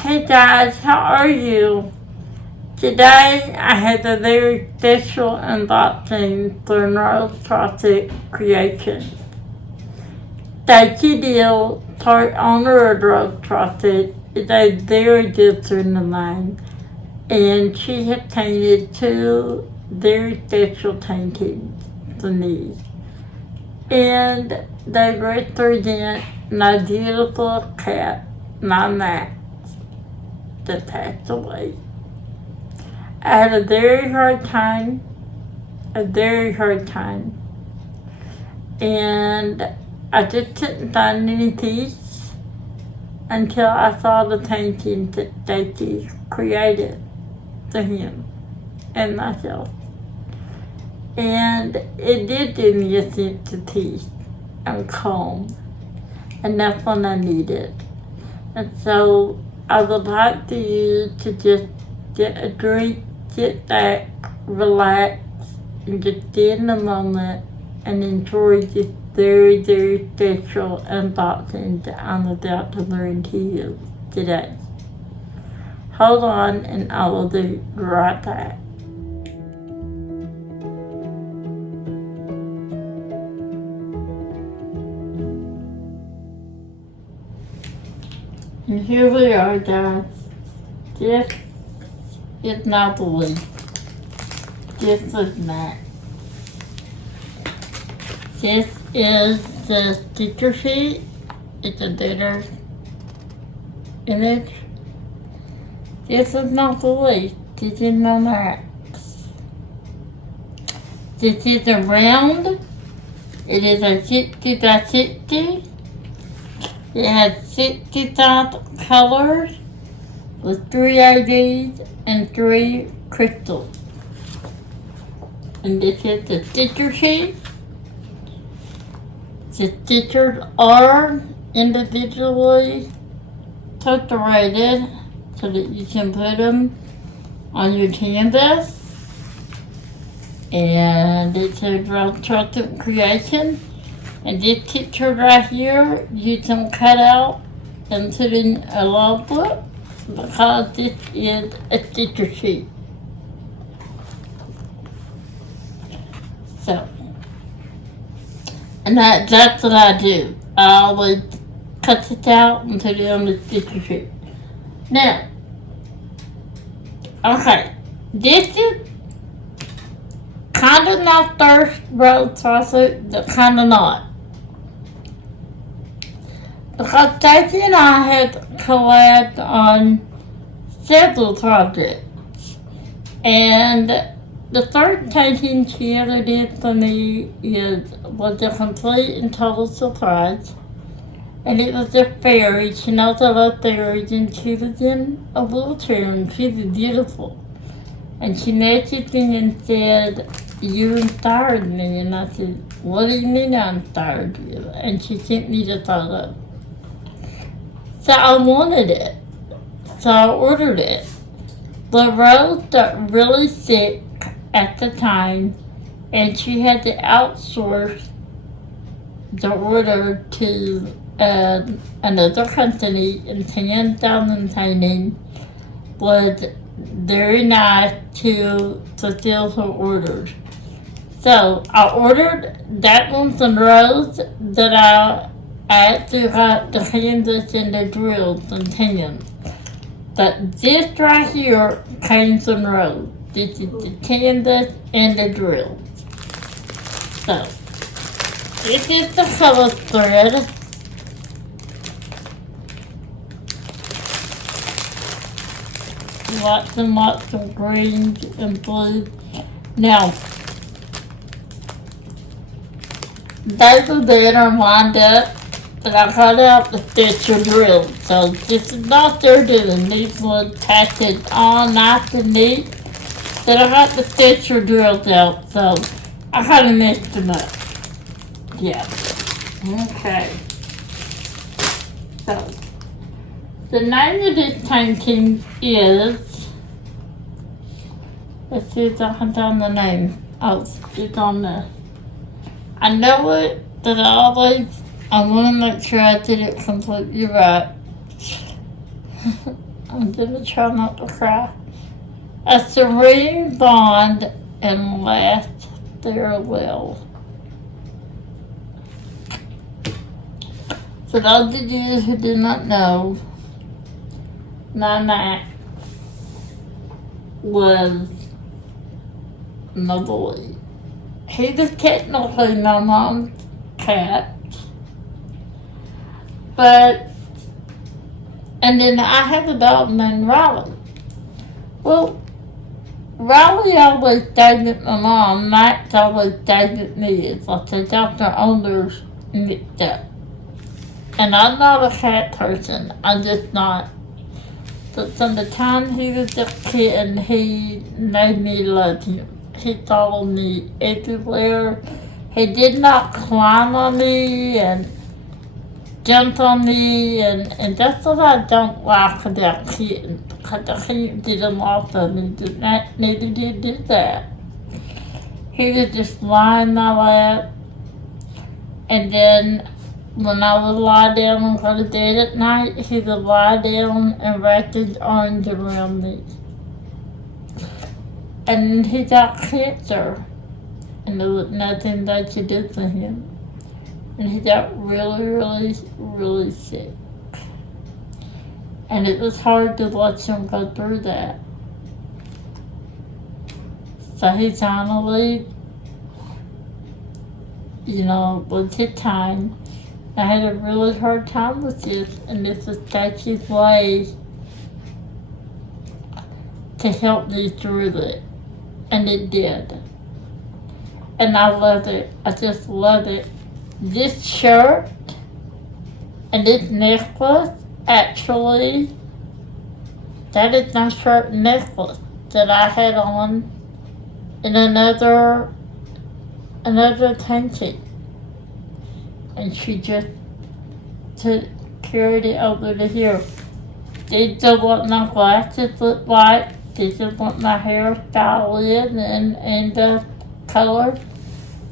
Hey guys, how are you? Today I had a very special unboxing for Lenore's Proffitt creation. Caydo, part owner of Proffitt, is a very good friend of mine, and she has painted two very special paintings for me. And they represent my beautiful cat, Momma, that passed away. I had a very hard time, and I just couldn't find any peace until I saw the painting that Stacy created for him and myself. And it did give me a sense of peace and calm, and that's what I needed. And so I would like for you to just get a drink, sit back, relax, and just be in the moment and enjoy this very, very special unboxing that I'm about to bring to you today. Hold on, and I will be right back. And here we are, guys. This is not the lead. This is not. This is the sticker sheet. It's a better image. This is not the lead. This is my max. This is a round. It is a 60 by 60. It has 65 colors with 3 IDs and 3 crystals. And this is the sticker sheet. The stickers are individually perforated so that you can put them on your canvas. And it says Proffitt creation. And this picture right here, you can cut out and put in a logbook because this is a sticker sheet. So, and that's what I do. I always cut it out and put it on the sticker sheet. Now, okay, this is kind of not first road Proffitt, but kind of not. Because Stacy and I had collabed on several projects, and the third painting she ever did for me was a complete and total surprise, and it was a fairy. She knows I love fairies, and she was in a wheelchair, and she was beautiful. And she messaged me and said, "You inspired me," and I said, "What do you mean I inspired you?" And she sent me the photo. So I wanted it. So I ordered it. The Rose got really sick at the time, and she had to outsource the order to another company, and 10,000 painting was very nice to fulfill her orders. So I ordered that one from Rose that I actually got the canvas and the drills and pins. But this right here came from Rose. This is the canvas and the drills. So, this is the color spread. Lots and lots of greens and blues. Now, those are there are lined up, but I cut out the stitcher drill. So this is not their doing. These ones painted all nice and neat. But I got the stitcher drills out, so I kind of mixed them up. Yeah. Okay. So, the name of this painting is, let's see if I can find the name. Oh, it's on the, I know it, but I want to make sure I did it completely right. I'm gonna try not to cry. A serene bond and last farewell. For those of you who do not know, Nana was my boy. He was technically my mom's cat, and then I have a dog named Riley. Well, Riley always stayed with my mom. Max always stayed with me. It's like they got their owners mixed up. And I'm not a cat person. I'm just not. But from the time he was a kid, he made me love him. He followed me everywhere. He did not climb on me and jump on me, and that's what I don't like about kittens. Because the kitten didn't like me, neither did that. He would just lie in my lap, and then when I would lie down and go to bed at night, he would lie down and wrap his arms around me. And he got cancer, and there was nothing they could do for him. And he got really, really, really sick. And it was hard to watch him go through that. So he finally, was his time. I had a really hard time with this, and this was Stacey's way to help me through it. And it did. And I love it. I just love it. This shirt and this necklace, actually, that is my shirt and necklace that I had on in another painting. And she just carried it over to here. These are what my glasses look like. This is what my hairstyle is and the color.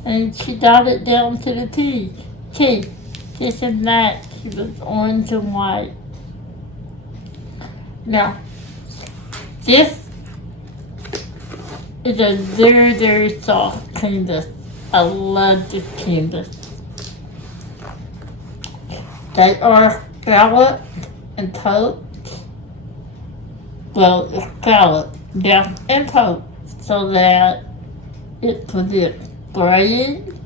And she got it down to the T. This and that. She was orange and white. Now, this is a very, very soft canvas. I love this canvas. They are scalloped and poked. Well, it's scalloped down and poked so that it prevents spraying,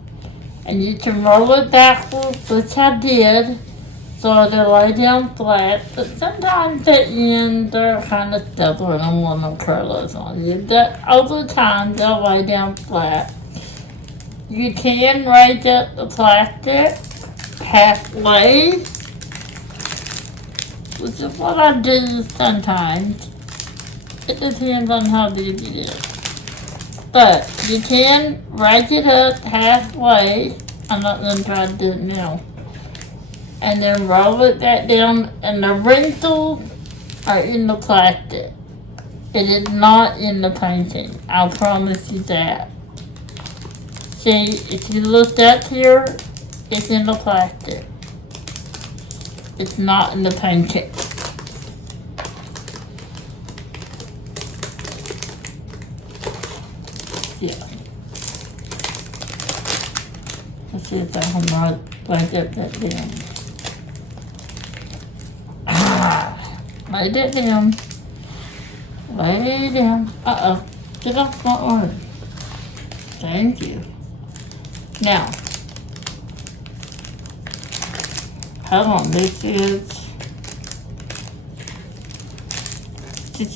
and you can roll it backwards, which I did, so they lay down flat. But sometimes at the end they're kind of stubborn and want them curlers on you. Over time they'll lay down flat. You can raise up the plastic halfway, which is what I do sometimes. It depends on how big it is. But you can raise it up halfway. I'm not going to try to do it now. And then roll it back down, and the wrinkles are in the plastic. It is not in the painting. I promise you that. See, if you look up here, it's in the plastic. It's not in the painting. Yeah. Let's see if I can write up that down. Lay that down. Lay down. Uh-oh. Get off my arm. Thank you. Now, hold on. This is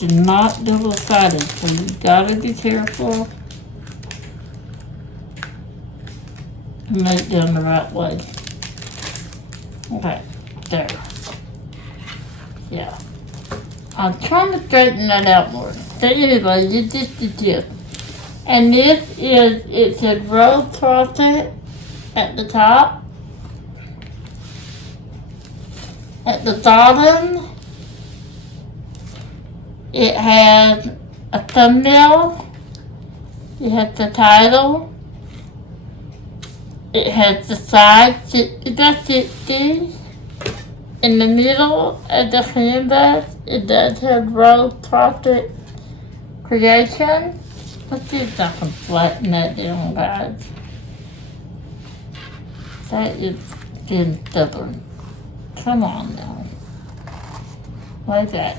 not double-sided, so you gotta be careful. And lay it down the right way. Okay, there. Yeah. I'm trying to straighten that out more. So anyway, this is the tip. And it's a row Proffitt at the top. At the bottom, it has a thumbnail. It has the title. It has the size 60 by 60. In the middle of the canvas, it does have rose Proffitt creation. Let's see if I can flatten that down, guys. That is getting stubborn. Come on now. Like that.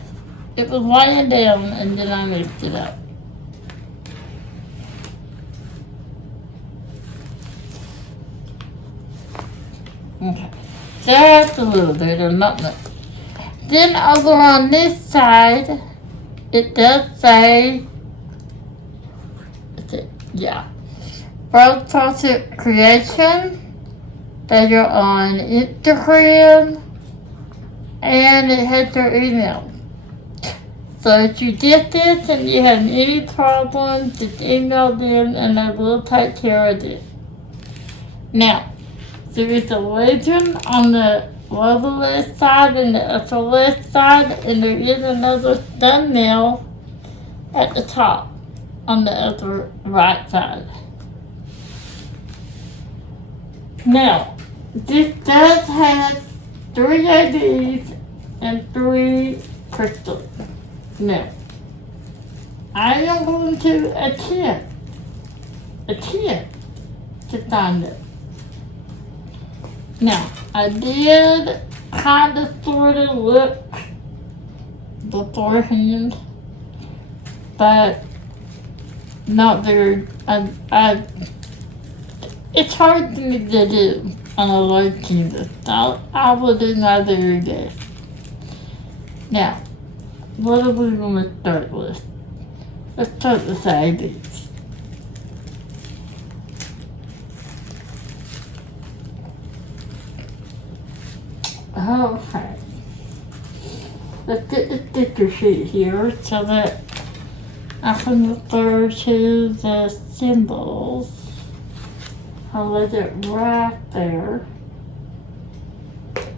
It was lying down and then I mixed it up. Okay. Just a little bit or not much. Then over on this side, it does say, yeah, Rose Proffitt Creation. That you're on Instagram, and it has your email. So if you get this and you have any problems, just email them and they will take care of it. Now, there is a legend on the lower left side and the upper left side, and there is another thumbnail at the top on the upper right side. Now, this does have 3 IDs and 3 crystals. Now, I am going to attempt to find it. Now, I did kind of sort of look beforehand, but not very, it's hard for me to do on a low canvas. I will do my very best. Now, what are we going to start with? Let's start with the IDs. Okay. Let's get the sticker sheet here so that I can refer to the symbols. I'll let it right there.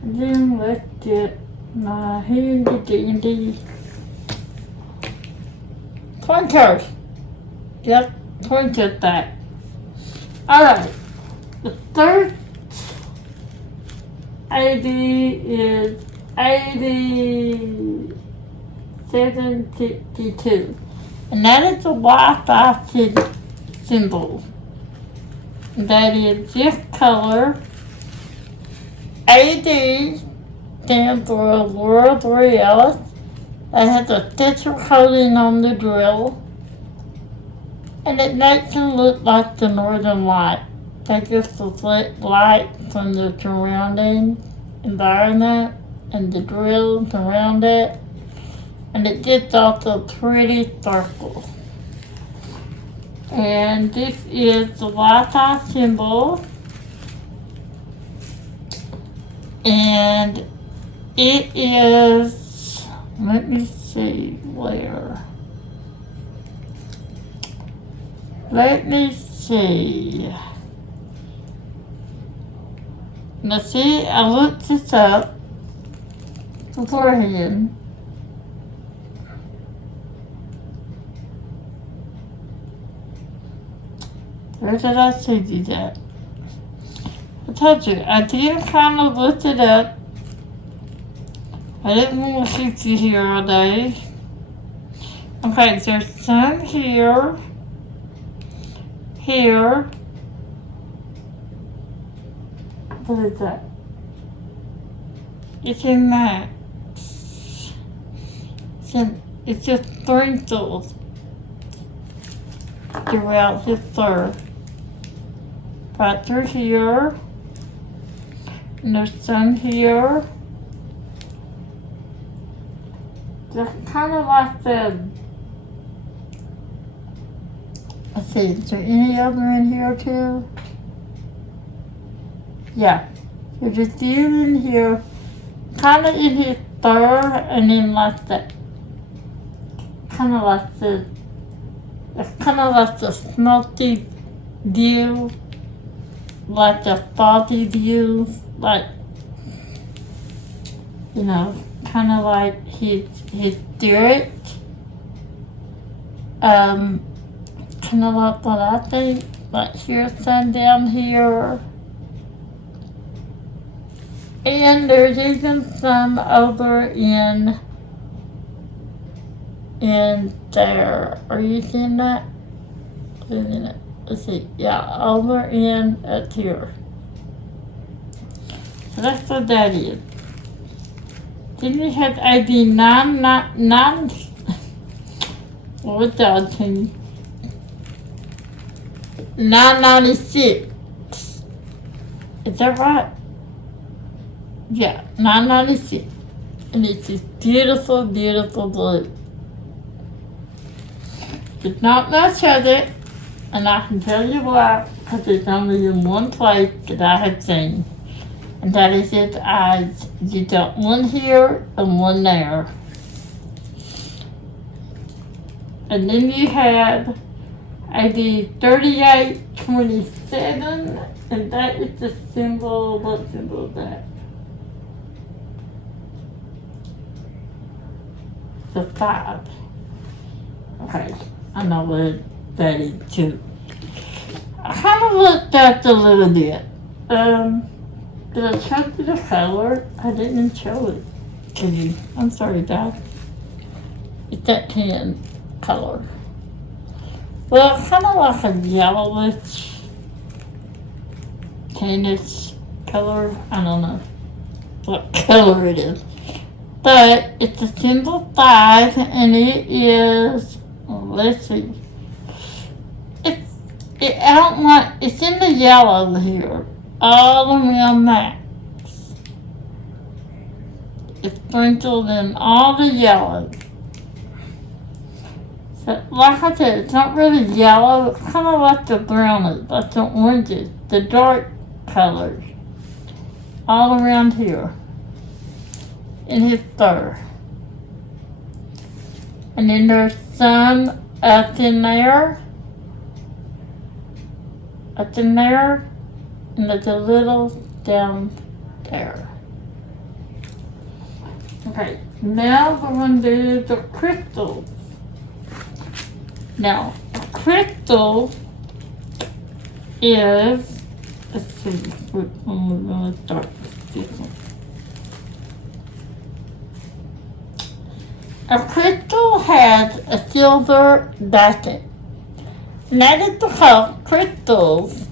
And then let's get my handy dandy pointers. Yep, pointer back. Alright, the first ID is 8762. And that is the Wi-Fi symbol. That is this color. AD stands for World Realist. That has a stitcher coating on the drill. And it makes it look like the northern light. That gives the light from the surrounding environment and the drills around it. And it gives off a pretty circle. And this is the Wi-Fi symbol. And it is, let me see where. Let me see. Now see, I looked this up beforehand. Where did I see that? I told you, I did kind of look it up. I didn't want to keep you here all day. Okay, there's some here. Here. What is that? It's in that. It's just sprinkles throughout his fur. Right through here. And there's some here. Just kind of like the, let's see, is there any other in here too? Yeah, there's a few in here, kind of in his fur, and then like that, kind of like the, it's kind of like the smoky view, like the foggy view, like, you know, kind of like his dirt, kind of like what I think, like here's some down here, And there's even some over in there. Are you seeing that? Wait a minute. Let's see. Yeah, over in up here. So that's what that is. Then we have ID 999. What was that thing? 996. Is that right? Yeah, 996. And it's this beautiful, beautiful blue. There's not much of it, and I can tell you why, because it's only in one place that I have seen. And that is its eyes. You got one here and one there. And then you have ID 3827, and that is the symbol. What symbol is that? The 5. Okay, I know what that is too. I kind of looked at a little bit. Did I show you the color? I didn't show it to you. I'm sorry, Dad. It's that tan color. Well, it's kind of like a yellowish, tannish color. I don't know what color it is. But it's a symbol 5, and it is, let's see. It's in the yellow here. All around that. It's sprinkled in all the yellow. So, like I said, it's not really yellow. It's kind of like the brownies, like the oranges, the dark colors. All around here. In his fur. And then there's some up in there. Up in there. And there's a little down there. Okay, now we're going to do the crystals. Now, crystal is, let's see, which one we're going to start with this one. A crystal has a silver backing. And that is because crystals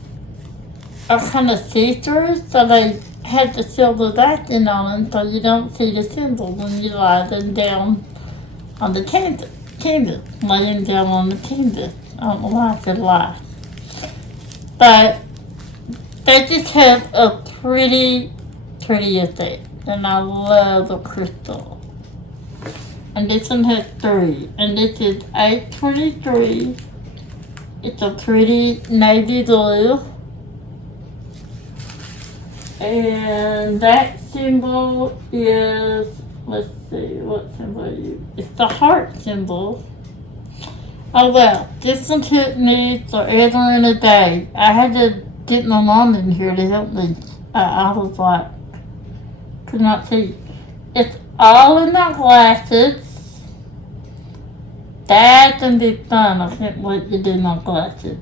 are kind of see-through, so they have the silver backing on them, so you don't see the symbol when you lie them down on the canvas, laying down on the canvas. I don't know why I said lie. But they just have a pretty effect, and I love the crystal. And this one has 3, and this is 823. It's a pretty navy blue. And that symbol is, let's see, what symbol is it? It's the heart symbol. Oh well, this one took me forever and a day. I had to get my mom in here to help me. I was like, could not see. It's all in my glasses. That's gonna be fun. I can't wait to do my glasses.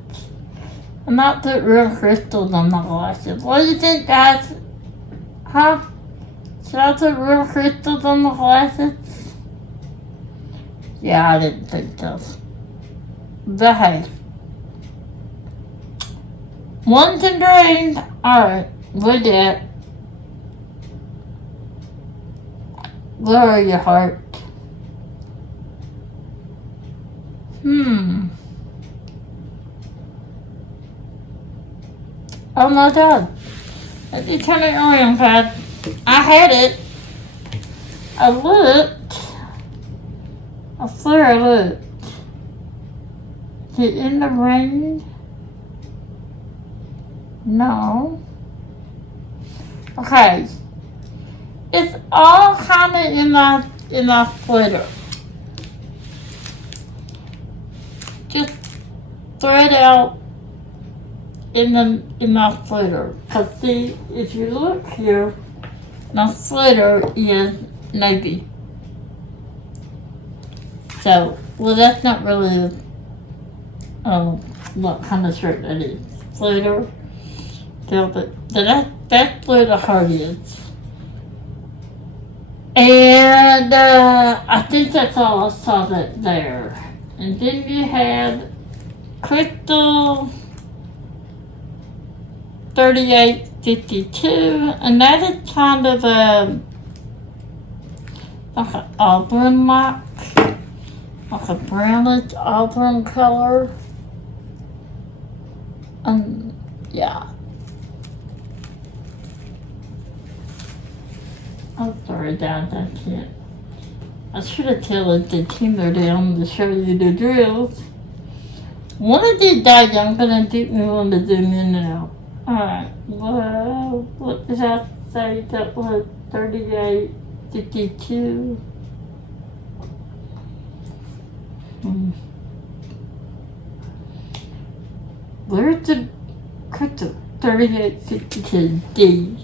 I might put real crystals on my glasses. What do you think, guys? Huh? Should I put real crystals on the glasses? Yeah, I didn't think so. But hey. One's in green. Alright, we did it. Where are your heart? Oh my God. Let me turn it around, guys. I had it. I looked. I swear I looked. Is it in the rain? No. Okay. It's all kind of in my sweater. Just thread out in my sweater. Cause see, if you look here, my sweater is navy. So, well, that's not really what kind of shirt that is. Sweater, velvet. That's where the heart is. And I think that's all I saw that there. And then you had Crystal 3852, and that is kind of a like an auburn like a brownish auburn color. Yeah. I'm sorry, guys, I can't. I should have told the teamer down to show you the drills. One of these days, I'm gonna do me on to zoom in and out. Alright, well, what did I say? That was 3852. Where's the crypto? 3852 D.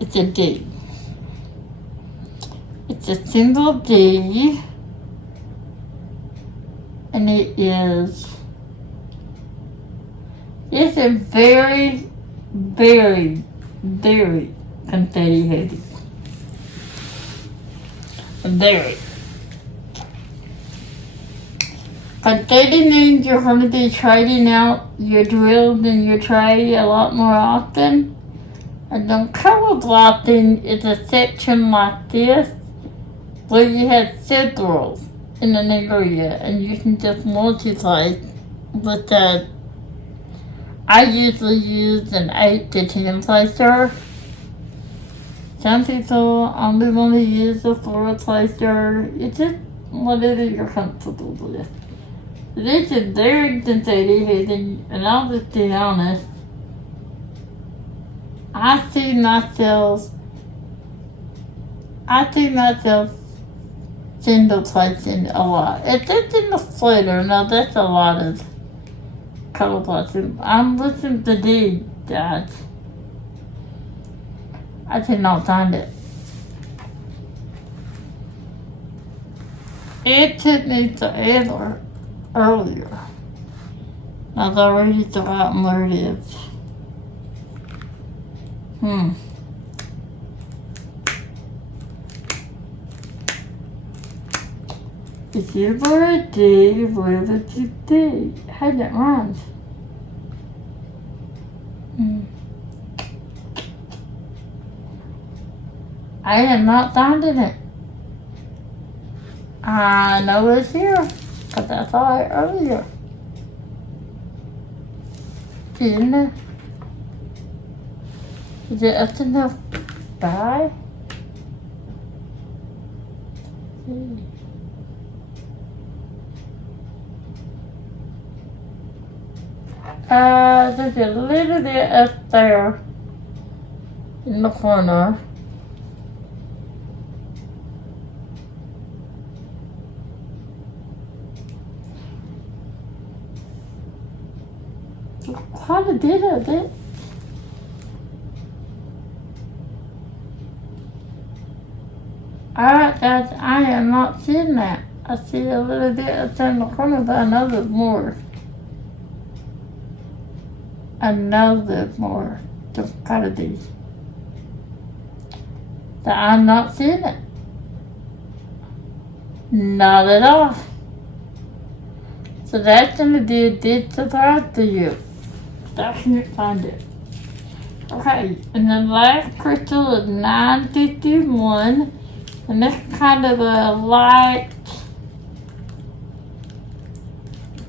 It's a D. It's a single D. And it's a very, very, very confetti heavy. Very. Confetti means you're going to be trading out your drills and your tray a lot more often. And then color blocking is a section like this where you have several in an area and you can just multiply with that. I usually use an 8 to 10 placer. Some people only want to use a 4 placer. It's just whatever you're comfortable with. This is very confetti heavy, and I'll just be honest. I see myself single placing a lot. If it's in the splitter, now that's a lot of color placing. I'm listening to these guys. I did not find it. It took me forever earlier. I was already forgotten where it is. If you were a D, where would you be? How did it rhyme? I am not finding it. I know it's here, because I saw it earlier. Didn't it? Is it up in the sky? There's a little bit up there in the corner. Quite a bit of it. Alright guys, I am not seeing that. I see a little bit up in the corner, but I know there's more. I know there's more. There's gotta be. So I'm not seeing it. Not at all. So that's gonna be a big surprise to you. I can't find it. Okay, and the last crystal is 951. And that's kind of a light,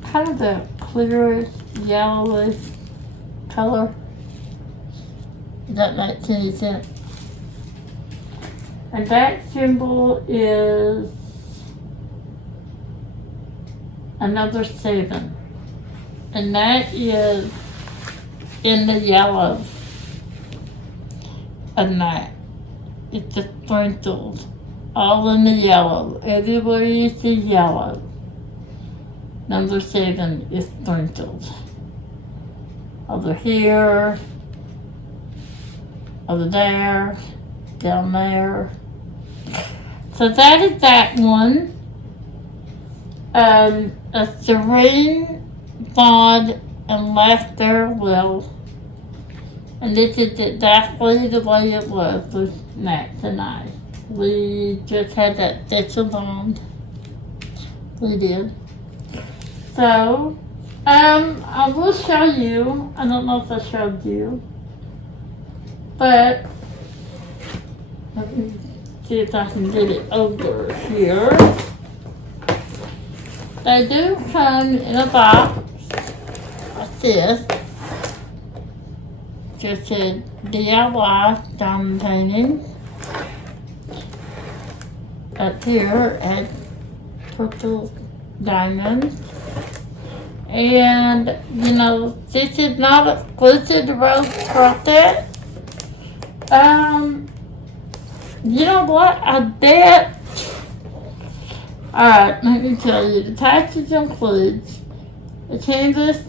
kind of a clearish, yellowish color. That makes any sense. And that symbol is another 7. And that is in the yellow and that. It's just sprinkled. All in the yellow. Everywhere you see yellow. Number 7 is sprinkled. Over here. Over there. Down there. So that is that one. A serene bond and laughter will And this is exactly the way it was with Max and I. We just had that special bond. We did. So, I will show you. I don't know if I showed you, but let me see if I can get it over here. They do come in a box like this. Just a DIY diamond painting. Up here at Purple Diamonds. And, you know, this is not exclusive to Rose Proffitt. You know what? I bet. Alright, let me tell you. The package includes a canvas,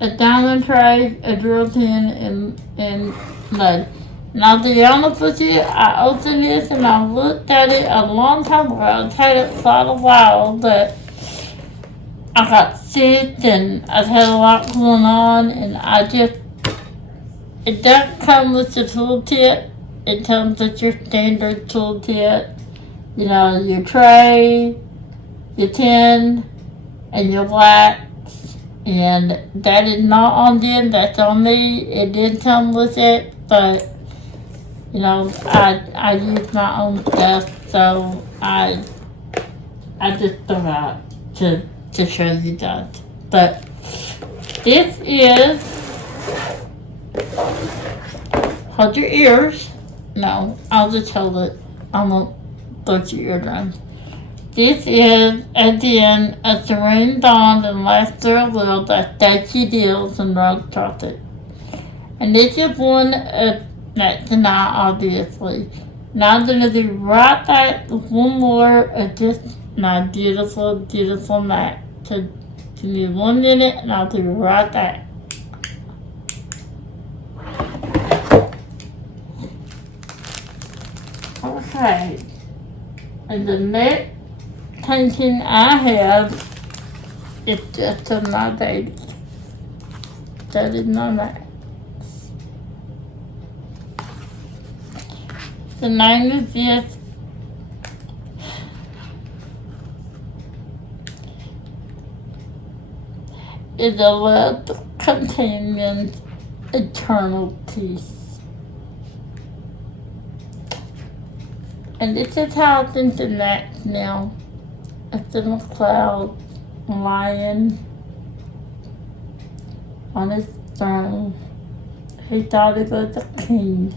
a diamond tray, a drill tin, and mud. Now, to be honest with you, I opened this and I looked at it a long time ago. I've had it quite a while, but I got sick and I've had a lot going on, and it doesn't come with the toolkit. It comes with your standard toolkit. You know, your tray, your tin, and your wax. And that is not on them, that's on me. It did come with it, but you know, I use my own stuff, so I just forgot to show you that. But this is, hold your ears. No, I'll just hold it. I won't touch your eardrums. This is, again, a serene bond and laughter a little that Stacy deals and Rose Proffitt. And this is one of Max and I, obviously. Now I'm going to do right back with one more of just my beautiful, beautiful Max. So give me 1 minute and I'll do right back. Okay. And the next painting I have is just of my baby. That is my Max. The name of this is a love companion eternal peace. And this is how I think the Max now. It's in a cloud, lying on his throne. He thought he was a king.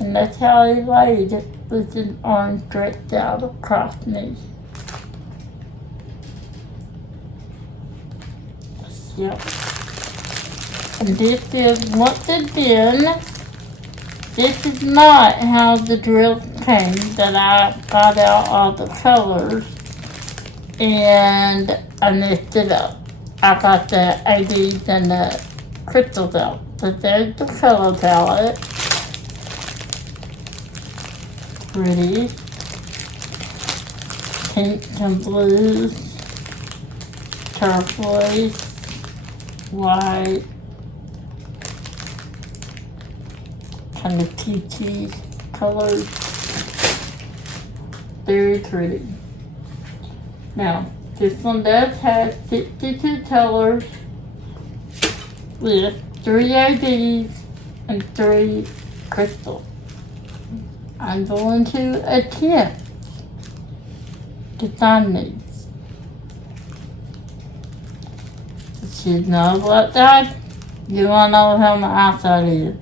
And that's how he laid it, with his arms stretched out across me. Yep. And this is once again, this is not how the drill came, that I got out all the colors and I mixed it up. I got the ABs and the crystals out. But there's the color palette. Pretty. Pinks and blues. Turquoise. White. Kind of peachy colors. Very pretty. Now, this one does have 62 colors with 3 ABs and 3 crystals. I'm going to attempt to find these. You know what, Dad? You want to know how my eyesight is?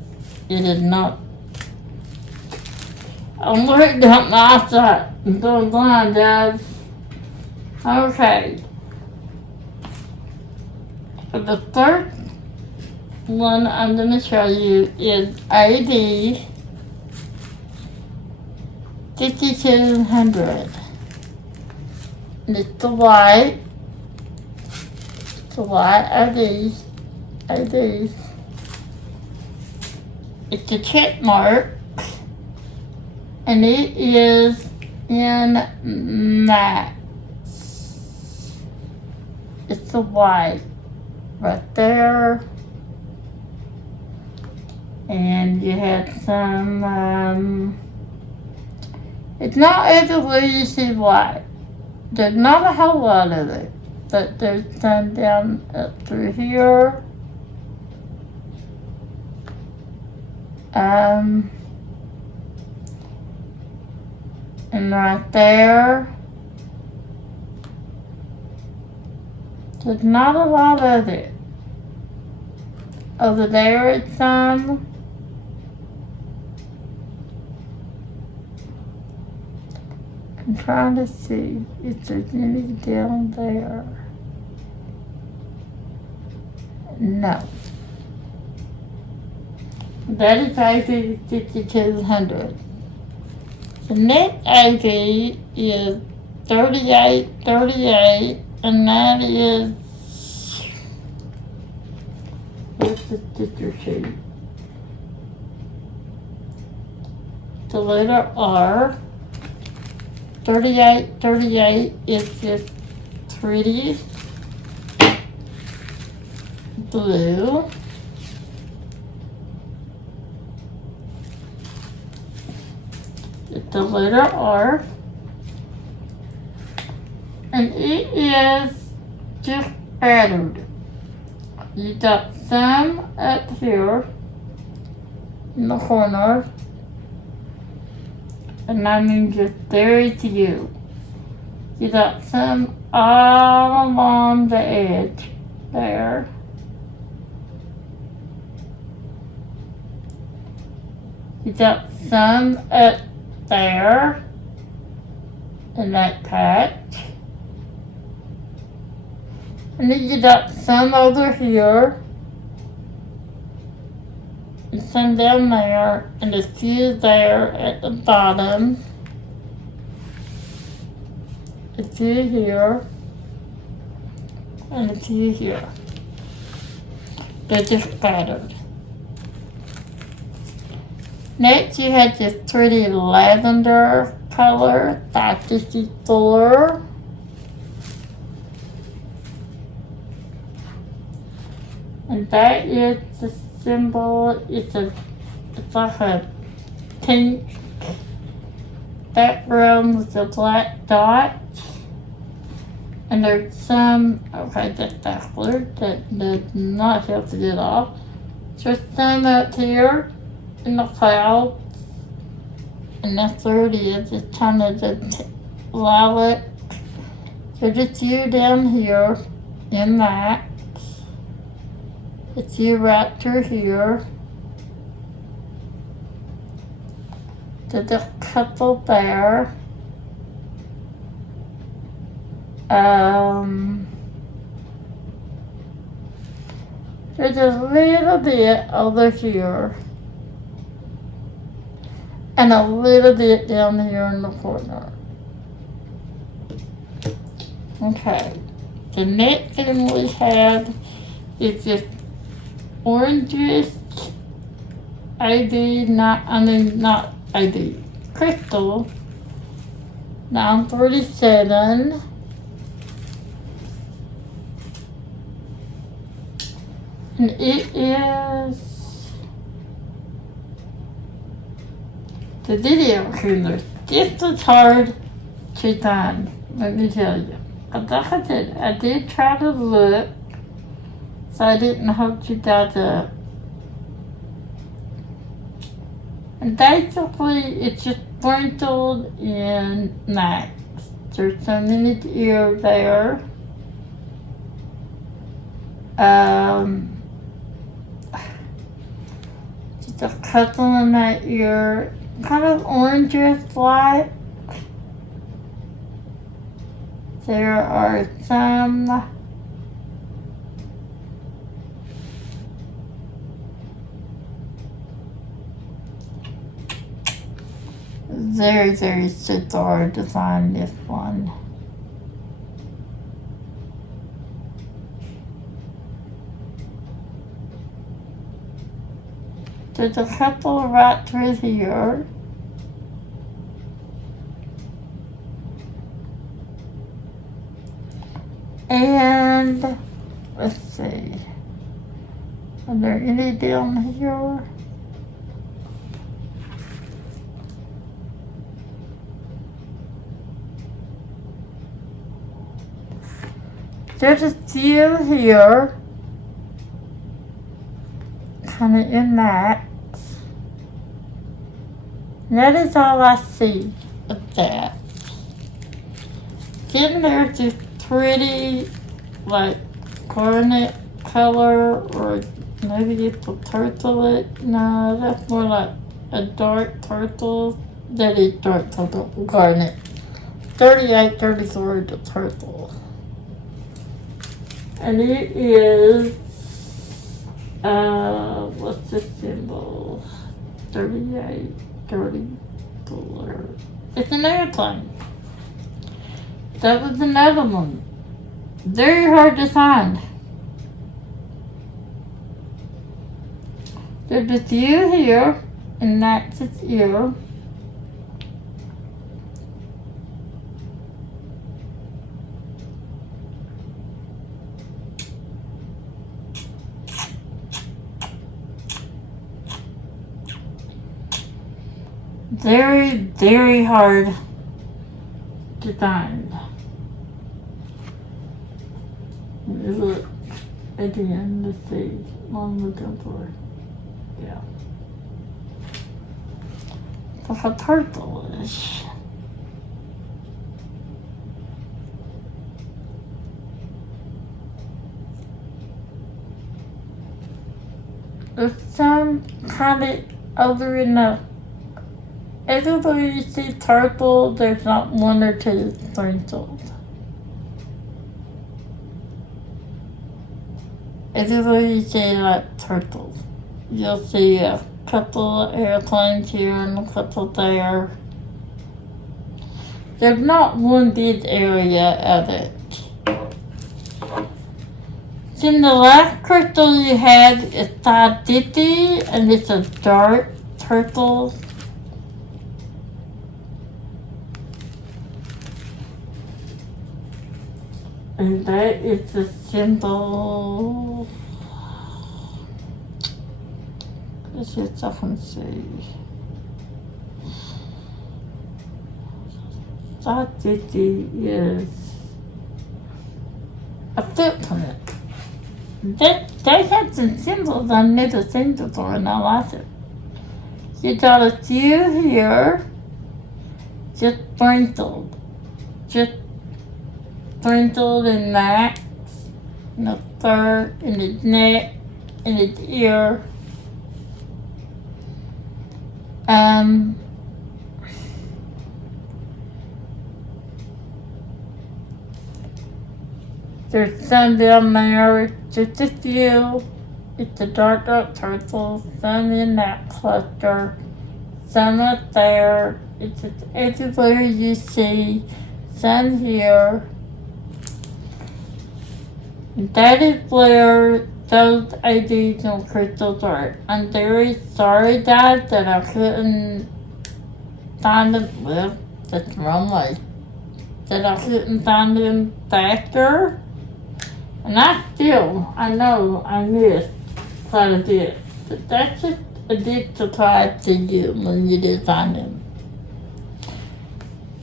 It is not. I'm worried about my eyesight. I'm going blind, Dad. Okay. For the first one I'm going to show you is AD 5200. And it's the white. The white ADs. It's a check mark. And it is in matte. It's the white right there. And you had some, it's not everywhere you see white. There's not a whole lot of it, but there's some down up through here. And right there. There's not a lot of it. Over there it's some. I'm trying to see if there's any down there. No. That is ID 5200. The next ID is 3838, and that is, where's the sticker sheet? The letter R. 3838 is this pretty blue. It's the letter R. And it is just battered. You got some up here in the corner. And I mean just there to you. You got some all along the edge there. You got some up there in that patch. And then you got some over here. And some down there, and a few there at the bottom. A few here, and a few here. They're just scattered. Next, you had this pretty lavender color, 554. And that is the symbol. It's like a pink background with a black dot. And there's some, okay, that's backward. That does not help to get off. There's some up here in the clouds. And that's where it is. It's kind of the lilac. There's just you down here in that. It's you right through here. There's a couple there. There's a little bit over here. And a little bit down here in the corner. Okay. The next thing we have is this oranges not ID, crystal 937. And it is the video cleaner. This was hard to find, let me tell you. But like I said, I did try to look. So I didn't hook you guys up. And basically, it's just sprinkled in max. There's some in its ear there. Just a couple in that ear. Kind of orangish like. There are some very hard to find this one. There's a couple right through here. And let's see. Are there any down here? There's a few here, kind of in that. And that is all I see of that. Then there's this pretty, like, garnet color, or maybe it's a turtle. No, that's more like a dark turtle. That is dark turtle, garnet. 38, 34 is a turtle. And it is, what's the symbol? 38, 34. It's an airplane. That was another one. Very hard to find. There's a few here, and that's its ear. Very, very hard to find. Look at the end of the page. What I'm looking for. Yeah. It's like a turtle-ish. There's some kind of over in the. Everywhere you see turtle, there's not one or two sprinkled. Everywhere you see like turtles, you'll see a couple of airplanes here and a couple there. There's not one big area of it. Then the last crystal you had is 550, and it's a dark turtle. And that is the symbol. Let's see if I can see. 550 is a footprint. They had some symbols I've never seen before, and I like it. You got a few here, just sprinkled. Just sprinkled in that, in the fur, in his neck, in his ear. There's some down there, just a few. It's a dark turtle, some in that cluster, some up there. It's just everywhere you see, some here. That is where those IDs and crystals are. I'm very sorry, Dad, that I couldn't find them. Well, that's the wrong way. That I couldn't find them faster. And I know I missed quite a bit. But that's just a big surprise to you when you did find them.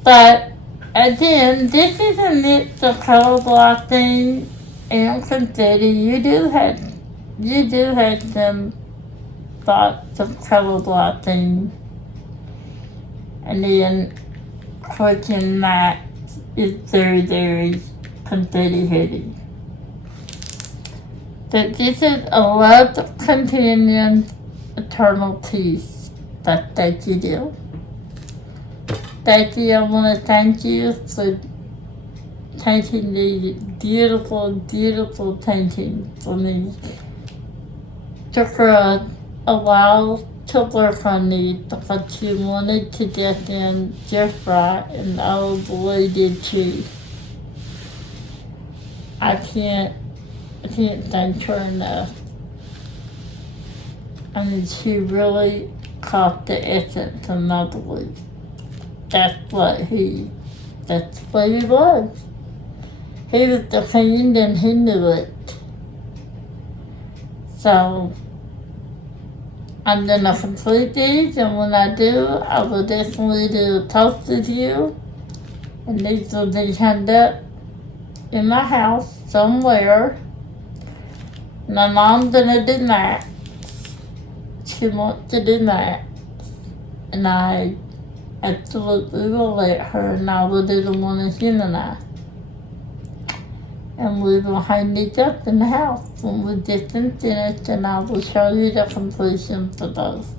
But again, this is a mix of color blocking and confetti. You do have some thoughts of color blocking, and then Croatian mat is very, very confetti heavy. But this is a loved companion, eternal peace. Thank you, dear. Thank you. I want to thank you for painting these beautiful, beautiful paintings for me. Took her a while to work on these because she wanted to get them just right, and oh boy did she. I can't thank her enough. I mean, she really caught the essence of motherly. That's what he was. He was the fiend and he knew it. So, I'm gonna complete these, and when I do, I will definitely do a toast with you. And these will be hung up in my house somewhere. My mom's gonna do that. She wants to do that. And I absolutely will let her, and I will do the one that's unionized. And we will hang these up in the house when we get them finished, and I will show you the completion for those.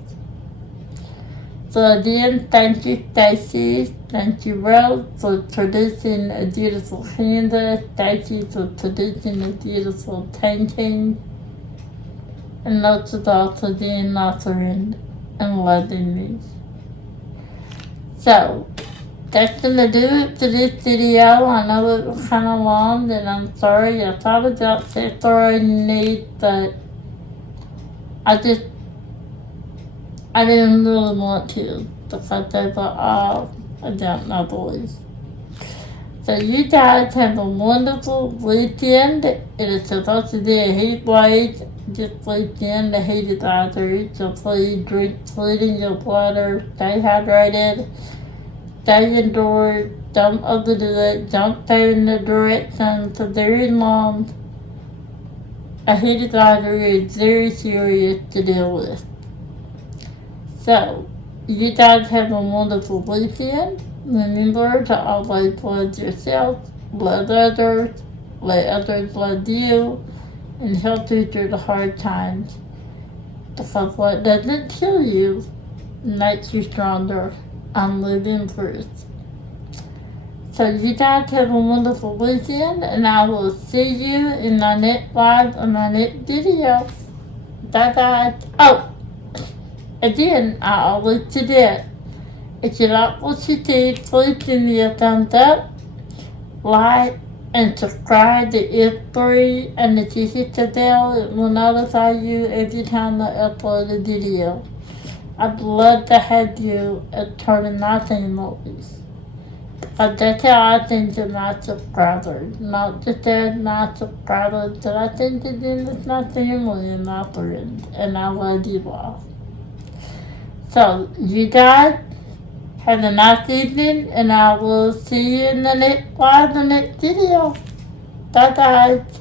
So again, thank you Stacy, thank you Rose for producing a beautiful handout, thank you for producing a beautiful painting, and lots of thoughts again, authoring and loving me. So, that's gonna do it for this video. I know it was kind of long, and I'm sorry. I thought about separating these, but I didn't really want to, because they were all about my boys. So you guys have a wonderful weekend. It is supposed to be a heat wave this weekend. The heat is either, so please drink plenty of water, stay hydrated. Stay indoors, don't overdo it, don't stay in the direction for very long. A heat exhaustion is very serious to deal with. So, you guys have a wonderful weekend. Remember to always love yourself, love others, let others love you, and help you through the hard times. Because what doesn't kill you makes you stronger. I'm living proof. So you guys have a wonderful weekend, and I will see you in my next live and my next video. Bye bye. Oh, again, I always forget. If you like what you see, please give me a thumbs up, like, and subscribe to F3 and the hit the bell. It will notify you every time I upload a video. I'd love to have you at turning my families. But that's how I think of my subscribers. Not just as my subscribers, but I think of them as my family and my friends. And I love you all. So, you guys, have a nice evening, and I will see you in the next live, the next video. Bye guys.